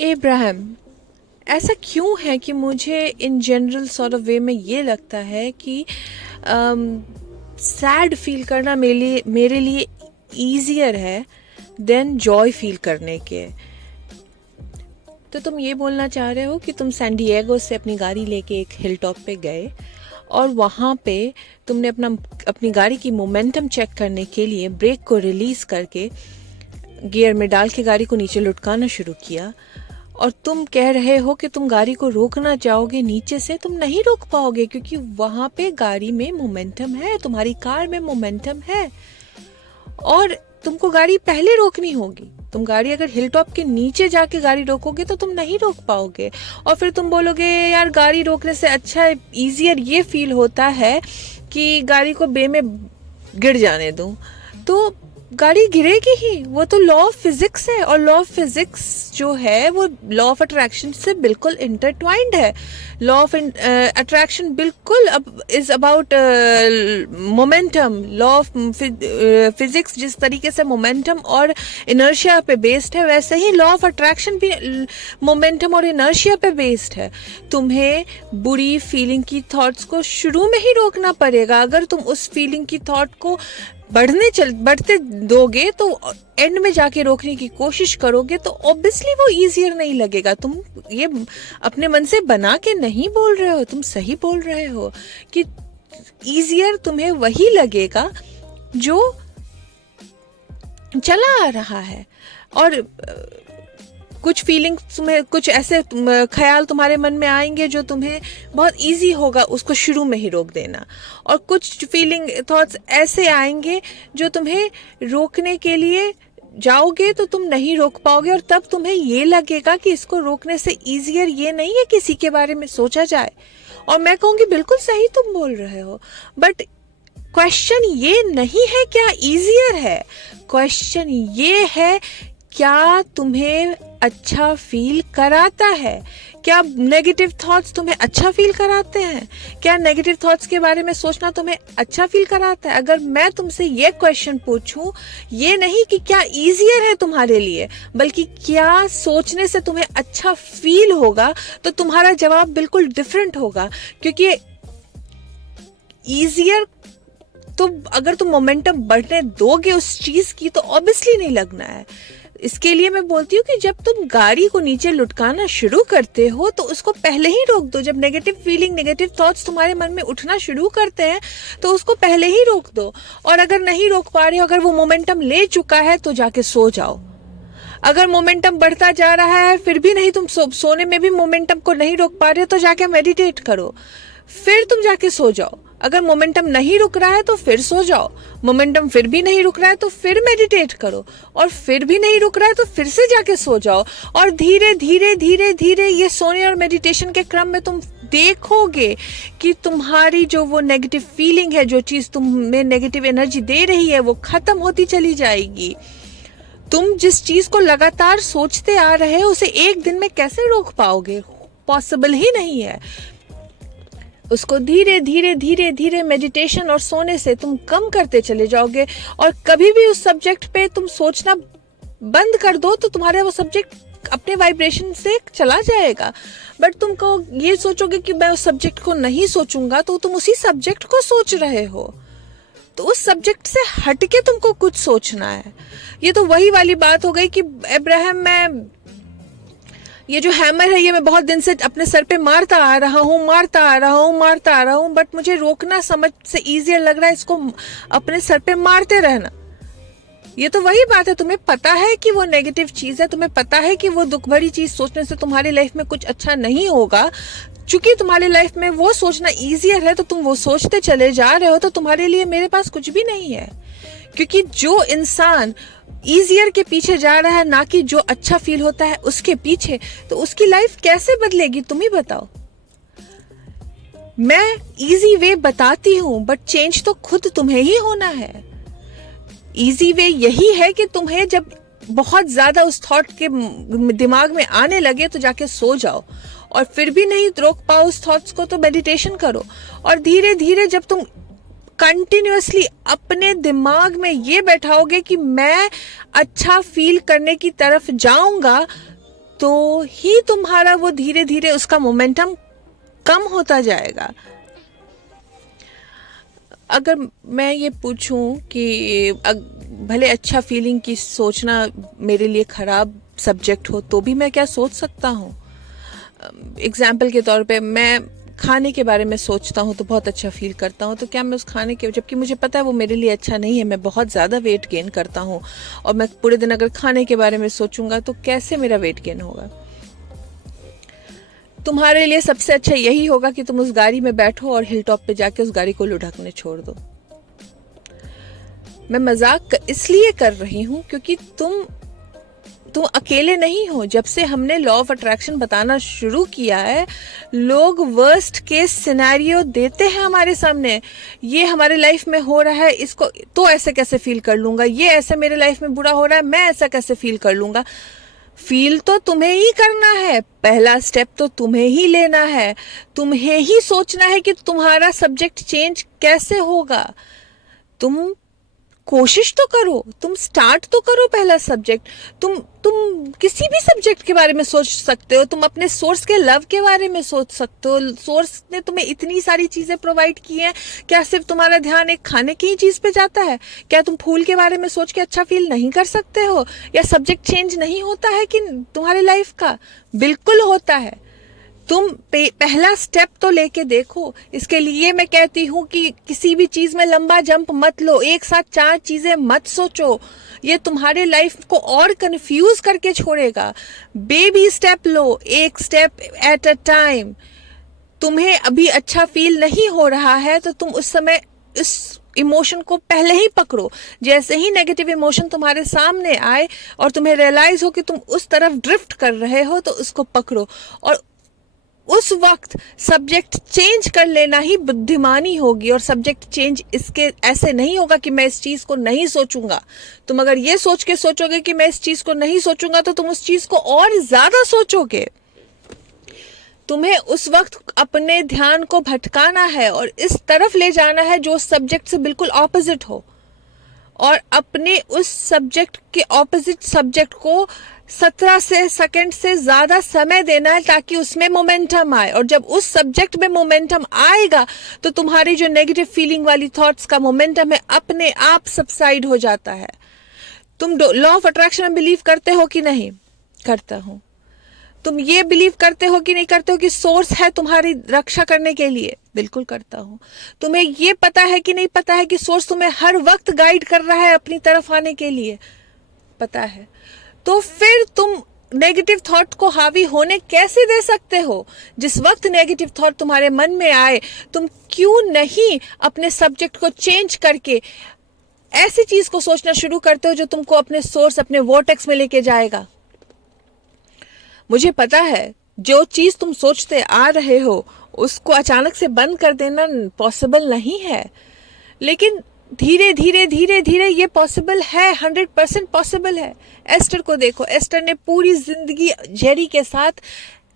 इब्राहिम, ऐसा क्यों है कि मुझे इन जनरल सॉर्ट ऑफ वे में ये लगता है कि सैड फील करना मेरे लिए ईजियर है देन जॉय फील करने के। तो तुम ये बोलना चाह रहे हो कि तुम सैन डिएगो से अपनी गाड़ी लेके एक हिल टॉप पे गए और वहाँ पे तुमने अपनी गाड़ी की मोमेंटम चेक करने के लिए ब्रेक को रिलीज़ करके गियर में डाल के गाड़ी को नीचे लुढ़काना शुरू किया, और तुम कह रहे हो कि तुम गाड़ी को रोकना चाहोगे नीचे से, तुम नहीं रोक पाओगे क्योंकि वहाँ पे गाड़ी में मोमेंटम है, तुम्हारी कार में मोमेंटम है और तुमको गाड़ी पहले रोकनी होगी। तुम गाड़ी अगर हिल टॉप के नीचे जाके गाड़ी रोकोगे तो तुम नहीं रोक पाओगे, और फिर तुम बोलोगे यार गाड़ी रोकने से अच्छा ईजियर ये फील होता है कि गाड़ी को बे में गिर जाने दूं। तो गाड़ी गिरेगी ही, वो तो लॉ ऑफ फिजिक्स है, और लॉ ऑफ फिजिक्स जो है वो लॉ ऑफ अट्रैक्शन से बिल्कुल इंटरट्वाइंड है। लॉ ऑफ अट्रैक्शन बिल्कुल अब is about momentum. Law of physics जिस तरीके से मोमेंटम और इनर्शिया पे बेस्ड है, वैसे ही लॉ ऑफ अट्रैक्शन भी मोमेंटम और इनर्शिया पे बेस्ड है। तुम्हें बुरी फीलिंग की थॉट्स को शुरू में ही रोकना पड़ेगा। अगर तुम उस फीलिंग की थॉट को बढ़ते दोगे तो एंड में जाके रोकने की कोशिश करोगे तो ऑब्वियसली वो इजियर नहीं लगेगा। तुम ये अपने मन से बना के नहीं बोल रहे हो, तुम सही बोल रहे हो कि इजियर तुम्हें वही लगेगा जो चला आ रहा है। और कुछ फीलिंग्स तुम्हें, कुछ ऐसे ख्याल तुम्हारे मन में आएंगे जो तुम्हें बहुत इजी होगा उसको शुरू में ही रोक देना, और कुछ फीलिंग थॉट्स ऐसे आएंगे जो तुम्हें रोकने के लिए जाओगे तो तुम नहीं रोक पाओगे, और तब तुम्हें ये लगेगा कि इसको रोकने से इजियर ये नहीं है किसी के बारे में सोचा जाए। और मैं कहूँगी बिल्कुल सही तुम बोल रहे हो, बट क्वेश्चन ये नहीं है क्या इजियर है, क्वेश्चन ये है क्या तुम्हें अच्छा फील कराता है। क्या नेगेटिव थॉट्स तुम्हें अच्छा फील कराते हैं? क्या नेगेटिव थॉट्स के बारे में सोचना तुम्हें अच्छा फील कराता है? अगर मैं तुमसे ये क्वेश्चन पूछूं, ये नहीं कि क्या इजियर है तुम्हारे लिए, बल्कि क्या सोचने से तुम्हें अच्छा फील होगा, तो तुम्हारा जवाब बिल्कुल डिफरेंट होगा। क्योंकि इजियर तो अगर तुम मोमेंटम बढ़ने दोगे उस चीज की तो ऑब्वियसली नहीं लगना है। इसके लिए मैं बोलती हूँ कि जब तुम गाड़ी को नीचे लुढ़काना शुरू करते हो तो उसको पहले ही रोक दो। जब नेगेटिव फीलिंग, नेगेटिव थॉट्स तुम्हारे मन में उठना शुरू करते हैं तो उसको पहले ही रोक दो। और अगर नहीं रोक पा रहे हो, अगर वो मोमेंटम ले चुका है तो जाके सो जाओ। अगर मोमेंटम बढ़ता जा रहा है फिर भी नहीं, तुम सोने में भी मोमेंटम को नहीं रोक पा रहे हो तो जाके मेडिटेट करो, फिर तुम जाके सो जाओ। अगर मोमेंटम नहीं रुक रहा है तो फिर सो जाओ, मोमेंटम फिर भी नहीं रुक रहा है तो फिर मेडिटेट करो, और फिर भी नहीं रुक रहा है तो फिर से जाके सो जाओ। और धीरे धीरे धीरे धीरे ये सोने और मेडिटेशन के क्रम में तुम देखोगे कि तुम्हारी जो वो नेगेटिव फीलिंग है, जो चीज तुम्हें नेगेटिव एनर्जी दे रही है, वो खत्म होती चली जाएगी। तुम जिस चीज को लगातार सोचते आ रहे हो उसे एक दिन में कैसे रोक पाओगे? पॉसिबल ही नहीं है। उसको धीरे धीरे धीरे धीरे मेडिटेशन और सोने से तुम कम करते चले जाओगे, और कभी भी उस सब्जेक्ट पे तुम सोचना बंद कर दो तो तुम्हारा वो सब्जेक्ट अपने वाइब्रेशन से चला जाएगा। बट तुमको ये सोचोगे कि मैं उस सब्जेक्ट को नहीं सोचूंगा, तो तुम उसी सब्जेक्ट को सोच रहे हो। तो उस सब्जेक्ट से हटके तुमको कुछ सोचना है। ये तो वही वाली बात हो गई कि इब्राहिम, मैं ये जो हैमर है ये मैं बहुत दिन से अपने सर पे मारता आ रहा हूँ, बट मुझे रोकना समझ से इजियर लग रहा है इसको अपने सर पे मारते रहना। ये तो वही बात है, तुम्हें पता है कि वो नेगेटिव चीज है, तुम्हें पता है कि वो दुख भरी चीज सोचने से तुम्हारी लाइफ में कुछ अच्छा नहीं होगा। चूंकि तुम्हारी लाइफ में वो सोचना इजियर है तो तुम वो सोचते चले जा रहे हो, तो तुम्हारे लिए मेरे पास कुछ भी नहीं है। क्योंकि जो इंसान इजियर के पीछे जा रहा है, ना कि जो अच्छा फील होता है उसके पीछे, तो उसकी लाइफ कैसे बदलेगी तुम ही बताओ। मैं इजी वे बताती हूं, बट चेंज तो खुद तुम्हें ही होना है। इजी वे यही है कि तुम्हें जब बहुत ज्यादा उस थॉट के दिमाग में आने लगे तो जाके सो जाओ, और फिर भी नहीं रोक पाओ उस थॉट्स को तो मेडिटेशन करो। और धीरे धीरे जब तुम कंटिन्यूअसली अपने दिमाग में ये बैठाओगे कि मैं अच्छा फील करने की तरफ जाऊंगा, तो ही तुम्हारा वो धीरे धीरे उसका मोमेंटम कम होता जाएगा। अगर मैं ये पूछूं कि भले अच्छा फीलिंग की सोचना मेरे लिए ख़राब सब्जेक्ट हो तो भी मैं क्या सोच सकता हूँ। एग्जाम्पल के तौर पे मैं खाने के बारे में सोचता हूँ तो बहुत अच्छा फील करता हूँ, तो क्या मैं उस खाने के, जबकि मुझे पता है वो मेरे लिए अच्छा नहीं है, मैं बहुत ज़्यादा वेट गेन करता हूँ और मैं पूरे दिन अगर खाने के बारे में सोचूंगा तो कैसे मेरा वेट गेन होगा। तुम्हारे लिए सबसे अच्छा यही होगा कि तुम उस गाड़ी में बैठो और हिल टॉप पे जाके उस गाड़ी को लुढ़कने छोड़ दो। मैं मजाक इसलिए कर रही हूँ क्योंकि तुम अकेले नहीं हो। जब से हमने लॉ ऑफ अट्रैक्शन बताना शुरू किया है, लोग वर्स्ट केस सिनेरियो देते हैं हमारे सामने। ये हमारे लाइफ में हो रहा है, इसको तो ऐसे कैसे फील कर लूंगा, ये ऐसे मेरे लाइफ में बुरा हो रहा है, मैं ऐसा कैसे फील कर लूंगा। फील तो तुम्हें ही करना है, पहला स्टेप तो तुम्हें ही लेना है, तुम्हें ही सोचना है कि तुम्हारा सब्जेक्ट चेंज कैसे होगा। तुम कोशिश तो करो, तुम स्टार्ट तो करो पहला सब्जेक्ट। तुम किसी भी सब्जेक्ट के बारे में सोच सकते हो, तुम अपने सोर्स के लव के बारे में सोच सकते हो। सोर्स ने तुम्हें इतनी सारी चीजें प्रोवाइड की हैं, क्या सिर्फ तुम्हारा ध्यान एक खाने की ही चीज पे जाता है? क्या तुम फूल के बारे में सोच के अच्छा फील नहीं कर सकते हो? या सब्जेक्ट चेंज नहीं होता है कि तुम्हारे लाइफ का? बिल्कुल होता है। तुम पहला स्टेप तो लेके देखो। इसके लिए मैं कहती हूँ कि किसी भी चीज में लंबा जंप मत लो, एक साथ 4 चीजें मत सोचो, ये तुम्हारे लाइफ को और कंफ्यूज करके छोड़ेगा। बेबी स्टेप लो, एक स्टेप एट अ टाइम। तुम्हें अभी अच्छा फील नहीं हो रहा है तो तुम उस समय इस इमोशन को पहले ही पकड़ो। जैसे ही नेगेटिव इमोशन तुम्हारे सामने आए और तुम्हें रियलाइज हो कि तुम उस तरफ ड्रिफ्ट कर रहे हो तो उसको पकड़ो और उस वक्त सब्जेक्ट चेंज कर लेना ही बुद्धिमानी होगी। और सब्जेक्ट चेंज इसके ऐसे नहीं होगा कि मैं इस चीज को नहीं सोचूंगा। तुम अगर ये सोच के सोचोगे कि मैं इस चीज को नहीं सोचूंगा तो तुम उस चीज को और ज्यादा सोचोगे। तुम्हें उस वक्त अपने ध्यान को भटकाना है और इस तरफ ले जाना है जो सब्जेक्ट से बिल्कुल ऑपोजिट हो, और अपने उस सब्जेक्ट के ऑपोजिट सब्जेक्ट को 17 सेकंड से ज्यादा समय देना है ताकि उसमें मोमेंटम आए। और जब उस सब्जेक्ट में मोमेंटम आएगा तो तुम्हारी जो नेगेटिव फीलिंग वाली थॉट्स का मोमेंटम है अपने आप सबसाइड हो जाता है। तुम लॉ ऑफ अट्रैक्शन में बिलीव करते हो कि नहीं? करता हूं। तुम ये बिलीव करते हो कि नहीं करते हो कि सोर्स है तुम्हारी रक्षा करने के लिए? बिल्कुल करता हूं। तुम्हें ये पता है कि नहीं पता है कि सोर्स तुम्हें हर वक्त गाइड कर रहा है अपनी तरफ आने के लिए? पता है। तो फिर तुम नेगेटिव थॉट को हावी होने कैसे दे सकते हो? जिस वक्त नेगेटिव थॉट तुम्हारे मन में आए, तुम क्यों नहीं अपने सब्जेक्ट को चेंज करके ऐसी चीज को सोचना शुरू करते हो जो तुमको अपने सोर्स, अपने वोर्टेक्स में लेके जाएगा? मुझे पता है जो चीज तुम सोचते आ रहे हो उसको अचानक से बंद कर देना पॉसिबल नहीं है, लेकिन धीरे धीरे धीरे धीरे ये पॉसिबल है, 100% पॉसिबल है। एस्टर को देखो, एस्टर ने पूरी जिंदगी जेरी के साथ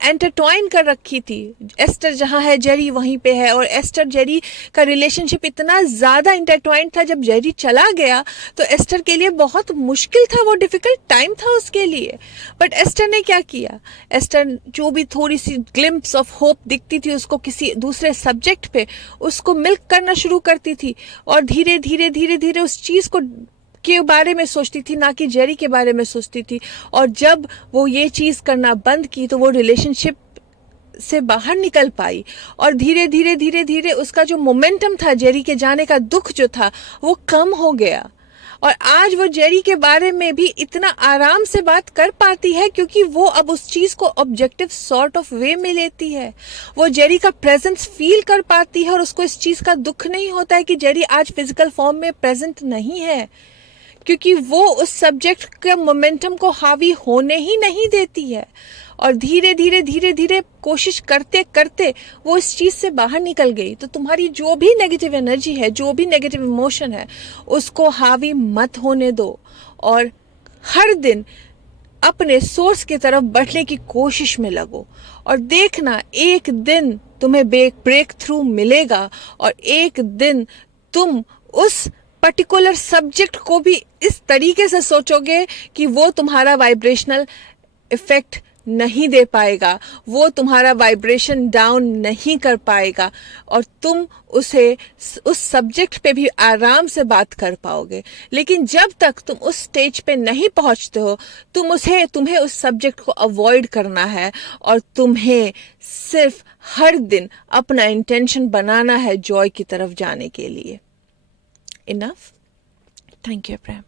एंटरट्वाइन कर रखी थी। एस्टर जहां है जेरी वहीं पे है, और एस्टर जेरी का रिलेशनशिप इतना ज्यादा इंटरट्वाइन था, जब जेरी चला गया तो एस्टर के लिए बहुत मुश्किल था, वो डिफिकल्ट टाइम था उसके लिए। बट एस्टर ने क्या किया? एस्टर जो भी थोड़ी सी ग्लिम्प्स ऑफ होप दिखती थी उसको किसी दूसरे सब्जेक्ट पे उसको मिल्क करना शुरू करती थी और धीरे धीरे धीरे धीरे उस चीज को के बारे में सोचती थी, ना कि जेरी के बारे में सोचती थी। और जब वो ये चीज करना बंद की तो वो रिलेशनशिप से बाहर निकल पाई, और धीरे धीरे धीरे धीरे उसका जो मोमेंटम था, जेरी के जाने का दुख जो था, वो कम हो गया। और आज वो जेरी के बारे में भी इतना आराम से बात कर पाती है क्योंकि वो अब उस चीज को ऑब्जेक्टिव सॉर्ट ऑफ वे में लेती है। वो जेरी का प्रेजेंस फील कर पाती है और उसको इस चीज का दुख नहीं होता है कि जेरी आज फिजिकल फॉर्म में प्रेजेंट नहीं है, क्योंकि वो उस सब्जेक्ट के मोमेंटम को हावी होने ही नहीं देती है। और धीरे धीरे धीरे धीरे कोशिश करते करते वो इस चीज से बाहर निकल गई। तो तुम्हारी जो भी नेगेटिव एनर्जी है, जो भी नेगेटिव इमोशन है, उसको हावी मत होने दो और हर दिन अपने सोर्स की तरफ बढ़ने की कोशिश में लगो। और देखना, एक दिन तुम्हें ब्रेक थ्रू मिलेगा और एक दिन तुम उस पर्टिकुलर सब्जेक्ट को भी इस तरीके से सोचोगे कि वो तुम्हारा वाइब्रेशनल इफेक्ट नहीं दे पाएगा, वो तुम्हारा वाइब्रेशन डाउन नहीं कर पाएगा और तुम उसे उस सब्जेक्ट पे भी आराम से बात कर पाओगे। लेकिन जब तक तुम उस स्टेज पे नहीं पहुंचते हो, तुम्हें उस सब्जेक्ट को अवॉइड करना है और तुम्हें सिर्फ हर दिन अपना इंटेंशन बनाना है जॉय की तरफ जाने के लिए। इनफ। Thank you Prem.